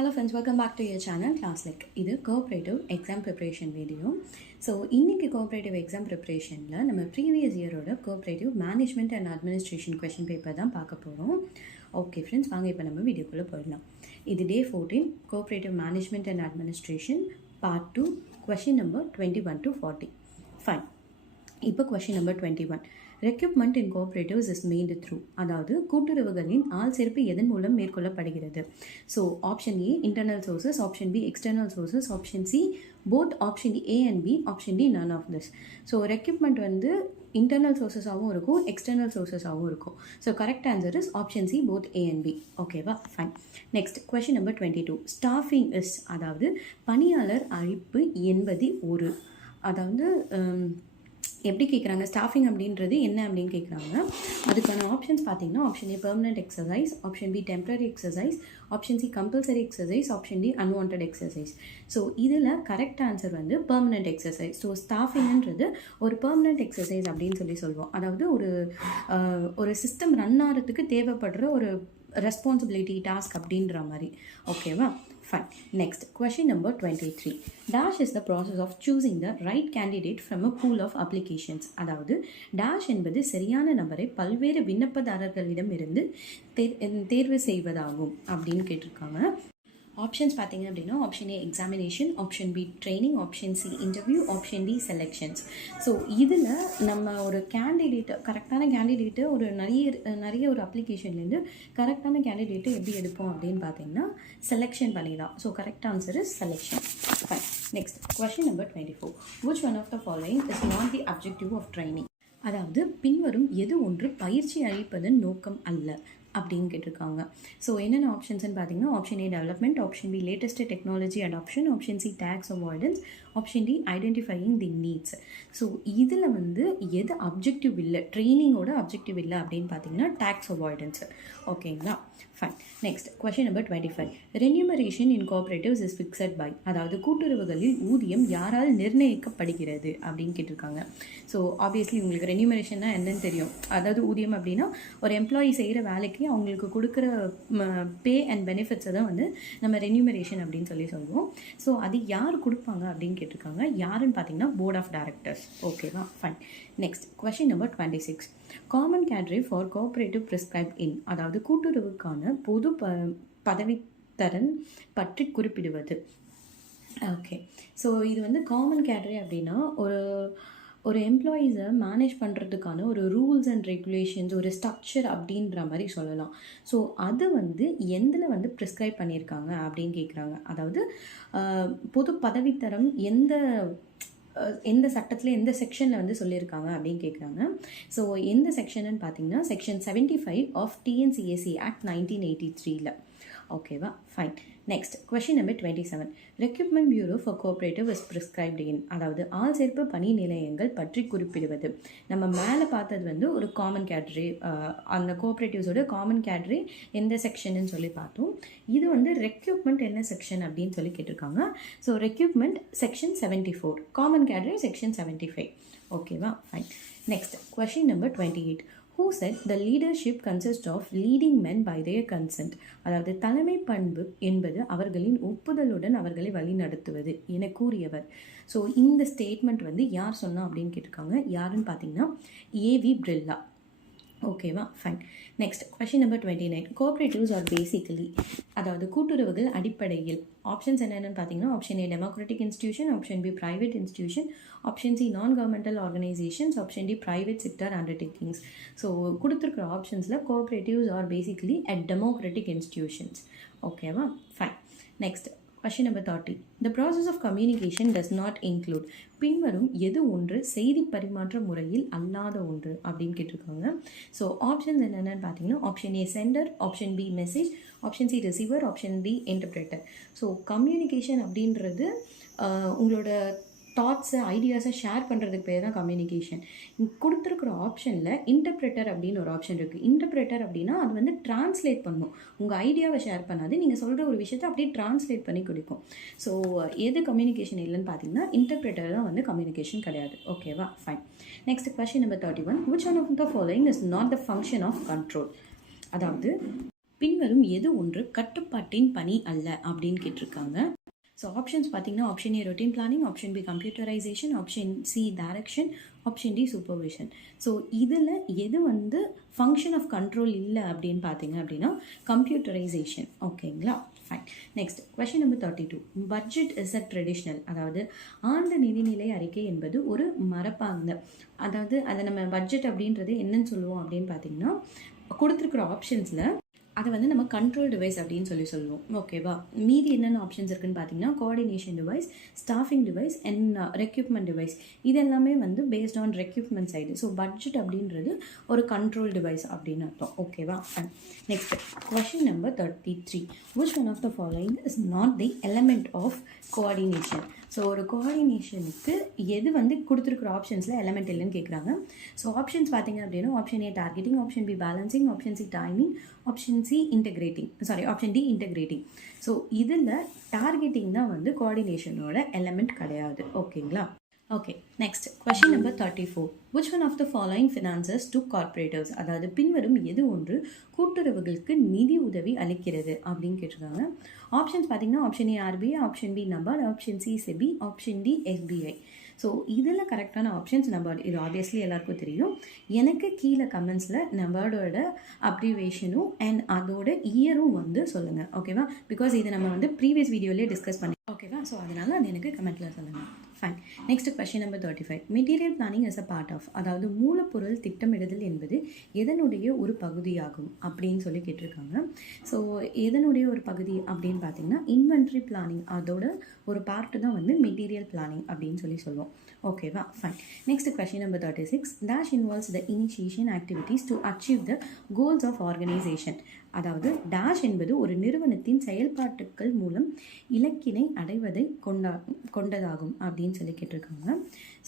Hello friends, welcome back to your channel Class Like. இது cooperative exam preparation video. So இன்றைக்கி cooperative exam preparationல நம்ம previous இயரோட cooperative management and administration question paper தான் பார்க்க போகிறோம். Okay friends, வாங்க இப்போ நம்ம வீடியோக்குள்ளே போயிடலாம். இது டே 14 cooperative management and administration part 2 question number 21 to 40. Fine. இப்போ question number 21. Recruitment in cooperatives is made through, அதாவது கூட்டுறவுகளின் ஆள் சேர்ப்பு எதன் மூலம் மேற்கொள்ளப்படுகிறது. So option A internal sources, option B external sources, option C both, option A and B, option D none of this. So recruitment வந்து internal சோர்சஸாகவும் இருக்கும், எக்ஸ்டர்னல் சோர்சஸாகவும் இருக்கும். So correct answer is option C both A and B. ஓகேவா, fine. Next question number 22. Staffing is, அதாவது பணியாளர் அழைப்பு என்பது ஒரு, அதாவது எப்படி கேட்குறாங்க, ஸ்டாஃபிங் அப்படின்றது என்ன அப்படின்னு கேட்குறாங்க. அதுக்கான ஆப்ஷன்ஸ் பார்த்தீங்கன்னா option A permanent exercise, option B temporary exercise, option C compulsory exercise, option D unwanted exercise. So இதில் கரெக்ட் ஆன்சர் வந்து பெர்மனன்ட் எக்ஸசைஸ். ஸோ ஸ்டாஃபிங்ன்றது ஒரு பெர்மனன்ட் எக்ஸசைஸ் அப்படின்னு சொல்லுவோம். அதாவது ஒரு சிஸ்டம் ரன் ஆகிறதுக்கு தேவைப்படுற ஒரு ரெஸ்பான்சிபிலிட்டி, டாஸ்க் அப்படின்ற மாதிரி. ஓகேவா, fine. Next, question number 23. Dash is the process of choosing the right candidate from a pool of applications. அதாவது dash என்பது சரியான நபரை பல்வேறு விண்ணப்பதாரர்களிடம் இருந்து தேர்வு செய்வதாகும் அப்படின்னு கேட்டிருக்காங்க. ஆப்ஷன்ஸ் பார்த்தீங்க அப்படின்னா option A examination, option B training, option C interview, option D selections. So இதில் நம்ம ஒரு கேண்டிடேட்டை, கரெக்டான கேண்டிடேட்டை ஒரு நிறைய ஒரு அப்ளிகேஷன்லேருந்து கரெக்டான கேண்டிடேட்டை எப்படி எடுப்போம் அப்படின்னு பார்த்தீங்கன்னா செலெக்ஷன் பண்ணிடலாம். So correct answer is selection. Fine. Next question number 24. Which one of the following is not the objective of training? அதாவது பின்வரும் எது ஒன்று பயிற்சி அளிப்பதன் நோக்கம் அல்ல அப்படின்னு கேட்டிருக்காங்க. ஸோ என்னென்ன ஆப்ஷன்ஸ்ன்னு பார்த்தீங்கன்னா option A development, option B latest technology adoption, option C tax avoidance, option D identifying the needs. So இதில் வந்து எது அப்ஜெக்டிவ் இல்லை, ட்ரைனிங்கோட அப்ஜெக்டிவ் இல்லை அப்படின்னு பார்த்தீங்கன்னா டேக்ஸ் அவாய்டன்ஸ். ஓகேங்களா, fine. Next question number 25. Remuneration in cooperatives is fixed by, அதாவது கூட்டுறவுகளில் ஊதியம் யாரால் நிர்ணயிக்கப்படுகிறது அப்படின்னு கேட்டிருக்காங்க. ஸோ ஆப்வியஸ்லி உங்களுக்கு ரென்யூமரேஷன்னா என்னன்னு தெரியும். அதாவது ஊதியம் அப்படின்னா ஒரு எம்ப்ளாயி செய்கிற வேலைக்கு அவங்களுக்கு கொடுக்குற பே அண்ட் பெனிஃபிட்ஸை தான் வந்து நம்ம ரென்யூமரேஷன் அப்படின்னு சொல்லுவோம். ஸோ அது யார் கொடுப்பாங்க அப்படின்னு கேட்டிருக்காங்க. யாருன்னு பார்த்தீங்கன்னா போர்ட் ஆஃப் டைரக்டர்ஸ். ஓகேவா, fine. Next question number 26. Common cadre for cooperative prescribed in, அதாவது கூட்டுறவுக்கான பொது பதவித்தரன் பற்றி குறிப்பிடுவது. ஓகே, ஸோ இது வந்து காமன் கேட்ரி அப்படின்னா ஒரு எம்ப்ளாயீஸை மேனேஜ் பண்ணுறதுக்கான ஒரு ரூல்ஸ் அண்ட் ரெகுலேஷன்ஸ், ஒரு ஸ்ட்ரக்சர் அப்படின்ற மாதிரி சொல்லலாம். ஸோ அது வந்து எந்தில் வந்து ப்ரிஸ்கிரைப் பண்ணியிருக்காங்க அப்படின்னு கேட்குறாங்க. அதாவது பொது பதவித்தரம் எந்த சட்டத்தில் எந்த செக்ஷனில் வந்து சொல்லியிருக்காங்க அப்படின்னு கேட்குறாங்க. ஸோ எந்த செக்ஷன்னு பார்த்தீங்கன்னா செக்ஷன் 75 ஆஃப் டிஎன்சிஎஸ்சி ஆக்ட் 1983. ஓகேவா, fine. Next question number 27. Recruitment bureau for cooperative is prescribed in, அதாவது ஆள் சேர்ப்பு பணி நிலையங்கள் பற்றி குறிப்பிடுவது. நம்ம மேலே பார்த்தது வந்து ஒரு காமன் கேட்ரி, அந்த கோஆப்ரேட்டிவ்ஸோட காமன் கேட்ரி எந்த செக்ஷன்னு சொல்லி பார்த்தோம். இது வந்து ரெக்ரூட்மெண்ட் என்ன செக்ஷன் அப்படின்னு சொல்லி கேட்டிருக்காங்க. So recruitment section 74, common கேட்ரி section 75. ஓகேவா, fine. Next question number 28. Who said the leadership consists of leading men by their consent? அதாவது தலைமை பண்பு என்பது அவர்களின் ஒப்புதலுடன் அவர்களை வழி நடத்துவது என கூறியவர். ஸோ இந்த ஸ்டேட்மெண்ட் வந்து யார் சொன்னா அப்படின்னு கேட்டிருக்காங்க. யாருன்னு பார்த்தீங்கன்னா ஏவி பிரில்லா. ஓகேவா, fine. Next question number 29. Cooperatives are basically, அதாவது கூட்டுறவுகள் அடிப்படையில். ஆப்ஷன்ஸ் என்னென்னு பார்த்தீங்கன்னா option A democratic institution, option B private institution, option C non governmental organisations, option D private sector undertakings. So கொடுத்துருக்குற ஆப்ஷன்ஸில் cooperatives are basically at democratic institutions. ஓகேவா, fine. Next question number 30. The process of communication does not include, பின்வரும் எது ஒன்று செய்தி பரிமாற்ற முறையில் அல்லாத ஒன்று அப்படின்னு கேட்டிருக்காங்க. ஸோ ஆப்ஷன்ஸ் என்னென்னு பார்த்தீங்கன்னா option A sender, option B message, option C receiver, option D interpreter. So communication அப்படின்றது உங்களோட தாட்ஸை, ஐடியாஸை ஷேர் பண்ணுறதுக்கு பேர் தான் கம்யூனிகேஷன். கொடுத்துருக்குற ஆப்ஷனில் இன்டர்பிரேட்டர் அப்படின்னு ஒரு ஆப்ஷன் இருக்குது. இன்டர்பிரேட்டர் அப்படின்னா அது வந்து டிரான்ஸ்லேட் பண்ணும், உங்கள் ஐடியாவை ஷேர் பண்ணாது, நீங்கள் சொல்கிற ஒரு விஷயத்தை அப்படியே டிரான்ஸ்லேட் பண்ணி கொடுக்கும். ஸோ எது கம்யூனிகேஷன் இல்லைன்னு பார்த்தீங்கன்னா இன்டர்பிரேட்டர் தான் வந்து கம்யூனிகேஷன் கிடையாது. ஓகேவா, fine. Next question number 31. Which one of the following is not the function of control? அதாவது பின்வரும் எது ஒன்று கட்டுப்பாட்டின் பணி அல்ல அப்படின்னு கேட்டிருக்காங்க. ஸோ ஆப்ஷன்ஸ் பார்த்தீங்கன்னா option A routine planning, option B computerization, option C direction, option D supervision. So இதில் எது வந்து ஃபங்க்ஷன் ஆஃப் கண்ட்ரோல் இல்லை அப்படின்னு பார்த்தீங்க அப்படின்னா கம்ப்யூட்டரைசேஷன். ஓகேங்களா, fine. Next question number 32. Budget is a traditional. அதாவது ஆண்டு நிதிநிலை அறிக்கை என்பது ஒரு மரபார்ந்த, அதாவது அதை நம்ம பட்ஜெட் அப்படின்றது என்னன்னு சொல்லுவோம் அப்படின்னு பார்த்தீங்கன்னா கொடுத்துருக்குற ஆப்ஷன்ஸில் அதை வந்து நம்ம கண்ட்ரோல் டிவைஸ் அப்படின்னு சொல்லுவோம். ஓகேவா, மீதி என்னென்ன ஆப்ஷன்ஸ் இருக்குன்னு பார்த்தீங்கன்னா coordination device, staffing device and ரெக்யூப்மெண்ட் device. இது எல்லாமே வந்து based on ரெக்யூப்மெண்ட் side. So budget அப்படின்றது ஒரு கண்ட்ரோல் டிவைஸ் அப்படின்னு அர்த்தம். ஓகேவா, next question number 33. which one of the following is not the element of coordination? So ஒரு கோஆர்டினேஷனுக்கு எது வந்து கொடுத்துருக்குற ஆப்ஷன்ஸில் எலமெண்ட் இல்லைன்னு கேட்குறாங்க. ஸோ ஆப்ஷன்ஸ் பார்த்தீங்க அப்படின்னா option A targeting, option B balancing, option C timing, option C option D integrating. So இதில் targeting தான் வந்து கோஆர்டினேஷனோட எலமெண்ட் கிடையாது. ஓகேங்களா, okay. Next question number 34. which one of the following finances to cooperatives? அதாவது பின்வரும் எது ஒன்று கூட்டுறவுகளுக்கு நிதி உதவி அளிக்கிறது அப்படின்னு கேட்டிருக்காங்க. ஆப்ஷன்ஸ் பார்த்தீங்கன்னா option A RBI, option B NABARD, option C SEBI, option D SBI. So இதில் கரெக்டான ஆப்ஷன்ஸ் நபார்ட். இது ஆப்வியஸ்லி எல்லாருக்கும் தெரியும். எனக்கு கீழே கமெண்ட்ஸில் நபார்டோட அப்ரிவேஷனும் அண்ட் அதோட இயரும் வந்து சொல்லுங்கள். ஓகேவா, பிகாஸ் இதை நம்ம வந்து ப்ரீவியஸ் வீடியோலேயே டிஸ்கஸ் பண்ணி. ஓகேவா, ஸோ அதனால் அது எனக்கு கமெண்ட்டில் சொல்லுங்கள். Fine. Next question number 35. Material planning is a part of. அதாவது மூலப்பொருள் திட்டமிடுதல் என்பது எதனுடைய ஒரு பகுதியாகும் அப்படின்னு சொல்லி கேட்டிருக்காங்க. ஸோ எதனுடைய ஒரு பகுதி அப்படின்னு பார்த்தீங்கன்னா இன்வென்ட்ரி பிளானிங், அதோட ஒரு பார்ட்டு தான் வந்து மெட்டீரியல் பிளானிங் அப்படின்னு சொல்லுவோம். ஓகேவா, fine. Next question number 36. Dash involves the initiation activities to achieve the goals of organisation. அதாவது டேஷ் என்பது ஒரு நிறுவனத்தின் செயல்பாட்டுக்கள் மூலம் இலக்கினை அடைவதை கொண்டதாகும் அப்படின்னு சொல்லி கேட்டிருக்காங்க.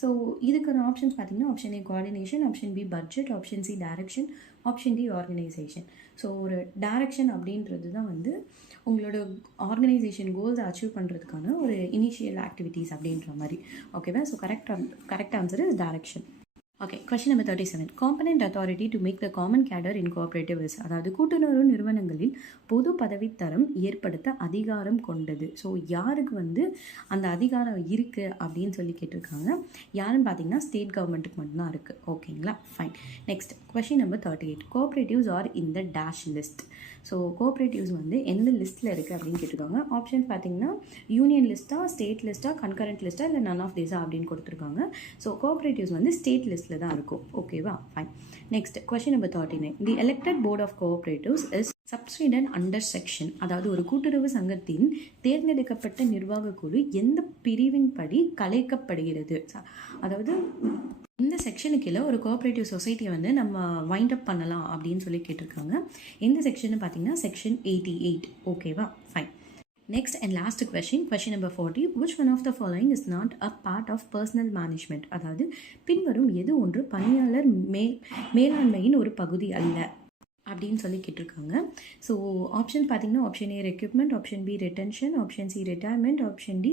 ஸோ இதுக்கான ஆப்ஷன்ஸ் பார்த்தீங்கன்னா option A coordination, option B budget, option C direction, option D organisation. So ஒரு டைரக்ஷன் அப்படின்றது தான் வந்து உங்களோட ஆர்கனைசேஷன் கோல்ஸை அச்சீவ் பண்ணுறதுக்கான ஒரு இனிஷியல் ஆக்டிவிட்டீஸ் அப்படின்ற மாதிரி. ஓகேவா, so correct answer is direction. Okay, question number 37. Competent authority to make the common cadre in cooperatives. அதாவது கூட்டுறவு நிறுவனங்களில் பொது பதவித்தரம் ஏற்படுத்த அதிகாரம் கொண்டது. ஸோ யாருக்கு வந்து அந்த அதிகாரம் இருக்குது அப்படின்னு சொல்லி கேட்டிருக்காங்க. யாருன்னு பார்த்தீங்கன்னா ஸ்டேட் கவர்மெண்ட்டுக்கு மட்டும்தான் இருக்குது. ஓகேங்களா, fine. Next question number 38. Cooperatives are in the dash list. So cooperatives வந்து எந்த லிஸ்ட்டில் இருக்குது அப்படின்னு கேட்டிருக்காங்க. ஆப்ஷன்ஸ் பார்த்தீங்கன்னா யூனியன் லிஸ்ட்டாக, ஸ்டேட் லிஸ்ட்டாக, கன்கரண்ட் லிஸ்ட்டாக, இல்லை நன் ஆஃப் தீஸா அப்படின்னு கொடுத்துருக்காங்க. ஸோ கோஆப்ரேட்டிவ்ஸ் வந்து ஸ்டேட் லிஸ்ட்டில் தான் இருக்கும். ஓகேவா, fine. Next question number 39. The elected board of cooperatives is substituted under section. அதாவது ஒரு கூட்டுறவு சங்கத்தின் தேர்ந்தெடுக்கப்பட்ட நிர்வாக குழு எந்த பிரிவின் படி கலைக்கப்படுகிறது. அதாவது இந்த செக்ஷனுக்கு கீழே ஒரு கோஆப்ரேட்டிவ் சொசைட்டியை வந்து நம்ம வைண்ட் அப் பண்ணலாம் அப்படின்னு சொல்லி கேட்டிருக்காங்க. எந்த செக்ஷன் பார்த்தீங்கன்னா செக்ஷன் 88. ஓகேவா, fine. Next and last question number 40. which one of the following is not a part of personal management? அதாவது பின்வரும் எது ஒன்று பணியாளர் மேலாண்மையின் ஒரு பகுதி அல்ல அப்படின்னு சொல்லி கேட்டிருக்காங்க. ஸோ ஆப்ஷன் பார்த்தீங்கன்னா option A recruitment, option B retention, option C retirement, option D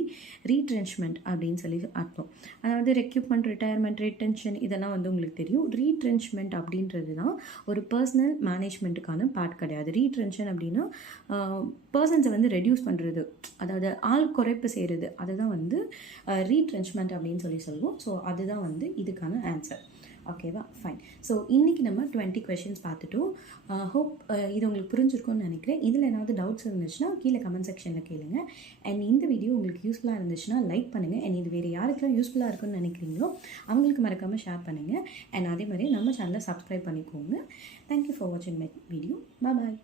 retrenchment அப்படின்னு சொல்லி அர்த்தம். அதாவது ரெக்யூப்மெண்ட், ரிட்டையர்மெண்ட், ரிட்டென்ஷன் இதெல்லாம் வந்து உங்களுக்கு தெரியும். ரீட்ரென்ச்மெண்ட் அப்படின்றது தான் ஒரு பர்சனல் மேனேஜ்மெண்ட்டுக்கான பார்ட் கிடையாது. ரீட்ரென்ஷன் அப்படின்னா பர்சன்ஸை வந்து ரெடியூஸ் பண்ணுறது, அதாவது ஆள் குறைப்பு செய்கிறது, அதுதான் வந்து ரீட்ரென்ச்மெண்ட் அப்படின்னு சொல்லுவோம். ஸோ அதுதான் வந்து இதுக்கான ஆன்சர். ஓகேவா, ஃபைன். ஸோ இன்றைக்கி நம்ம 20 கொஷின்ஸ் பார்த்துட்டோம். ஹோப் இது உங்களுக்கு புரிஞ்சிருக்கும்னு நினைக்கிறேன். இதில் ஏதாவது டவுட்ஸ் இருந்துச்சுன்னா கீழே கமெண்ட் செக்ஷனில் கேளுங்க. அண்ட் இந்த வீடியோ உங்களுக்கு யூஸ்ஃபுல்லாக இருந்துச்சுன்னா லைக் பண்ணுங்கள். அண்ட் இது வேறு யாருக்கெல்லாம் யூஸ்ஃபுல்லாக இருக்குன்னு நினைக்கிறீங்களோ அவங்களுக்கு மறக்காமல் ஷேர் பண்ணுங்கள். அண்ட் அதே மாதிரி நம்ம சேனலை சப்ஸ்கிரைப் பண்ணிக்கோங்க. தேங்க்யூ ஃபார் வாட்சிங் மை வீடியோ. பாய்.